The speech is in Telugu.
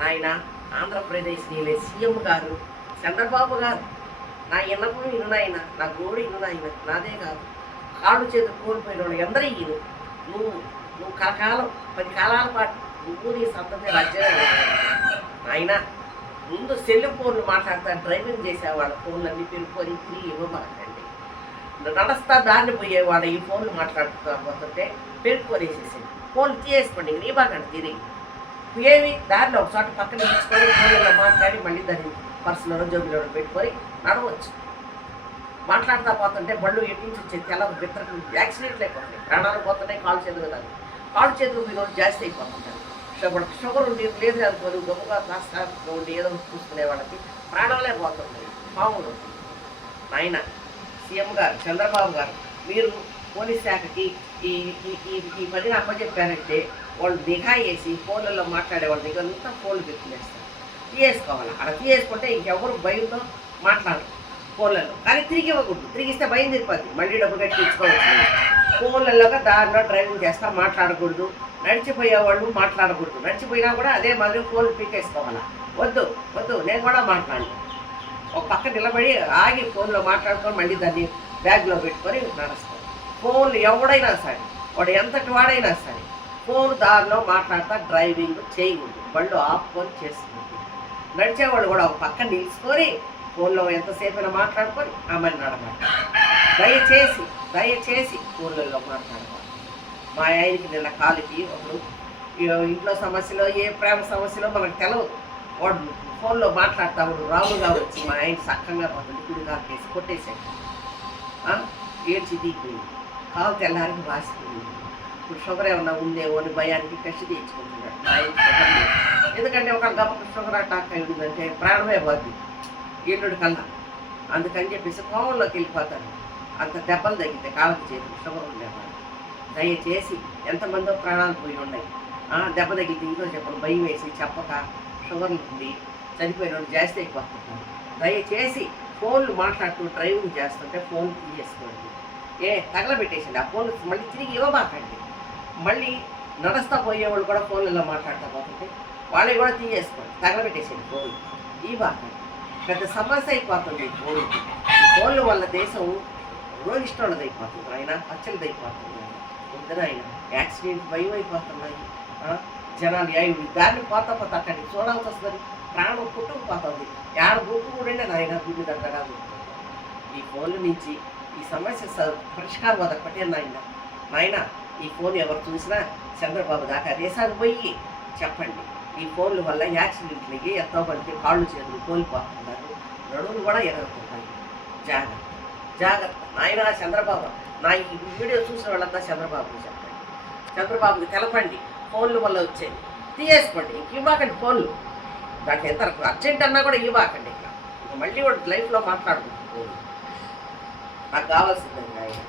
నాయన ఆంధ్రప్రదేశ్ నీవే సీఎం గారు చంద్రబాబు గారు, నా ఇన్నపం ఇను నాయన, నా గోడు ఇను నాయన, నాదే కాదు కాళ్ళు చేతులు కోల్పోయిన వాళ్ళు ఎందరూ ఇను. నువ్వు నువ్వు కలకాలం 10 కాలాల పాటు నువ్వు నీ సంతతి రాజ్యమే నాయన. ముందు సెల్ ఫోన్లు మాట్లాడతా డ్రైవింగ్ చేసేవాళ్ళ ఫోన్లన్నీ పెరుక్కొని తిరిగి ఇవ్వమాకండి. నడుస్తా దారిని పోయేవాళ్ళు ఈ ఫోన్లు మాట్లాడుతూ పోతుంటే పెరుక్కొనేసేసింది. ఫోన్లు తీసేసుకోండి నీ బాగా తిరిగి ఏమి దారిలో ఒక చోట పక్కన తీసుకొని ఫోన్లో మాట్లాడి మళ్ళీ దాన్ని పర్సులో జోబులో పెట్టుకొని నడవచ్చు. మాట్లాడుతూ పోతుంటే బళ్ళు ఎటు నుంచి వచ్చే తెల్ల బిత్తరకు యాక్సిడెంట్లు అయిపోతున్నాయి, ప్రాణాలు పోతున్నాయి, కాళ్ళు చేతులు కదా కాళ్ళు చేతులు ఈరోజు జాస్తి అయిపోతుంటారు. షుగర్ ఉండి లేదు అనుకోని గొప్పగా కాస్త ఉండి ఏదో చూసుకునే వాళ్ళకి ప్రాణాలే పోతుంటాయి. మామూలు ఆయన సీఎం గారు చంద్రబాబు గారు మీరు పోలీస్ శాఖకి ఈ ఈ పనిని అప్పచెప్పారంటే వాళ్ళు నిఘా వేసి ఫోన్లలో మాట్లాడే వాళ్ళ దగ్గర అంతా ఫోన్లు పెట్టుకునేస్తారు. తీయేసుకోవాలి. అక్కడ తీయేసుకుంటే ఇంకెవరు భయంతో మాట్లాడరు ఫోన్లలో. కానీ తిరిగి ఇవ్వకూడదు, తిరిగిస్తే భయం తిరిగిపోద్ది, మళ్ళీ డబ్బు కట్టి తెచ్చుకోవచ్చు. ఫోన్లలోగా దారిలో డ్రైవింగ్ చేస్తా మాట్లాడకూడదు, నడిచిపోయేవాళ్ళు మాట్లాడకూడదు. నడిచిపోయినా కూడా అదే మాదిరి ఫోన్లు పీకేసుకోవాలి. వద్దు వద్దు నేను కూడా మాట్లాడను. ఒక పక్క నిలబడి ఆగి ఫోన్లో మాట్లాడుకొని మళ్ళీ దాన్ని బ్యాగ్లో పెట్టుకొని నడుస్తాం. ఫోన్లు ఎవడైనా సరే, వాడు ఎంతటి వాడైనా సరే ఫోన్ దారిలో మాట్లాడతా డ్రైవింగ్ చేయకూడదు. బళ్ళు ఆపుకొని చేసుకుంటుంది. నడిచేవాళ్ళు కూడా ఒక పక్క నిలుచుకొని ఫోన్లో ఎంతసేపైనా మాట్లాడుకొని ఆమెను నడవాలి. దయచేసి దయచేసి ఫోన్లలో మాట్లాడవాలి. మా ఆయనకి నిన్న కాలికి ఒకడు ఇంట్లో సమస్యలో ఏ ప్రేమ సమస్యలో మనకు తెలవదు, వాడు ఫోన్లో మాట్లాడతాడు రాముగా వచ్చి మా ఆయన సక్కంగా పోతుంది కుడి కాలు కేసి కొట్టేసాడు. ఏడ్చి దిగిపోయింది, కాలు తెల్లారికి వాసిపోయింది. ఇప్పుడు షుగర్ ఏమన్నా ఉందేమో అని భయానికి టెస్ట్ చేయించుకుంటున్నాడు. మా ఆయన షుగర్ లేదు, ఎందుకంటే ఒక గొప్ప షుగర్ అటాక్ అయి ఉందంటే ప్రాణమే పోద్ది ఎల్లుడి కల్లా. అందుకని చెప్పేసి కోవంలోకి వెళ్ళిపోతారు. అంత దెబ్బలు తగ్గితే కాళ్ళకి చేతులు షుగర్ ఉండేవాళ్ళు. దయచేసి ఎంతమందో ప్రాణాలు పోయి ఉన్నాయి. దెబ్బ తగ్గితే ఇంట్లో చెప్పడం భయం వేసి చెప్పక షుగర్ ఉండి చనిపోయిన వాళ్ళు జాస్తి అయిపోతుంటారు. దయచేసి ఫోన్లు మాట్లాడుతూ డ్రైవింగ్ చేస్తుంటే ఫోన్ తీసేసుకోండి. తగలబెట్టేసండి ఆ ఫోన్, మళ్ళీ తిరిగి ఇవ్వబాకండి. మళ్ళీ నడుస్తా పోయేవాళ్ళు కూడా ఫోన్లలో మాట్లాడుతూ పోతుంటే వాళ్ళవి కూడా తీసేసుకోండి, తగలబెట్టేసండి ఫోన్లు ఇవ్వబాకండి. పెద్ద సమస్య అయిపోతుంది ఈ ఫోన్లు. ఈ ఫోన్ల వల్ల దేశం రోగిష్టోళ్ళది అయిపోతుంది, ఆయన పచ్చలది అయిపోతుంది. వద్దున ఆయన యాక్సిడెంట్ భయం అయిపోతున్నాయి. జనాలు దాన్ని పోతా పోతా అక్కడికి చూడాల్సి వస్తుంది, ప్రాణం పుట్టుకుపోతుంది. ఏడ బుక్కు కూడా నాయన గుడ్డు దగ్గర. ఈ ఫోన్ల నుంచి ఈ సమస్య పరిష్కారం అదొక్కటే నాయన. ఈ ఫోన్ ఎవరు చూసినా చంద్రబాబు దాకా దేశానికి పోయి చెప్పండి. ఈ ఫోన్ల వల్ల యాక్సిడెంట్లు అయ్యి ఎంతోమంది కాళ్ళు చేతులు కోల్పోతున్నారు, నడువులు కూడా ఎదుగుతున్నాయి. జాగ్రత్త జాగ్రత్త నాయన. చంద్రబాబు నా ఈ వీడియో చూసిన వాళ్ళంతా చంద్రబాబుని చెప్పండి, చంద్రబాబుకి తెలపండి. ఫోన్ల వల్ల వచ్చేది తీయేసుకోండి, ఇంక ఇవ్వకండి ఫోన్లు. దాంట్లో ఎంత అర్జెంట్ అన్నా కూడా ఇవ్వకండి. ఇంకా మళ్ళీ వాడు లైఫ్లో మాట్లాడుకుంటుంది. నాకు కావాల్సిందండి ఆయన.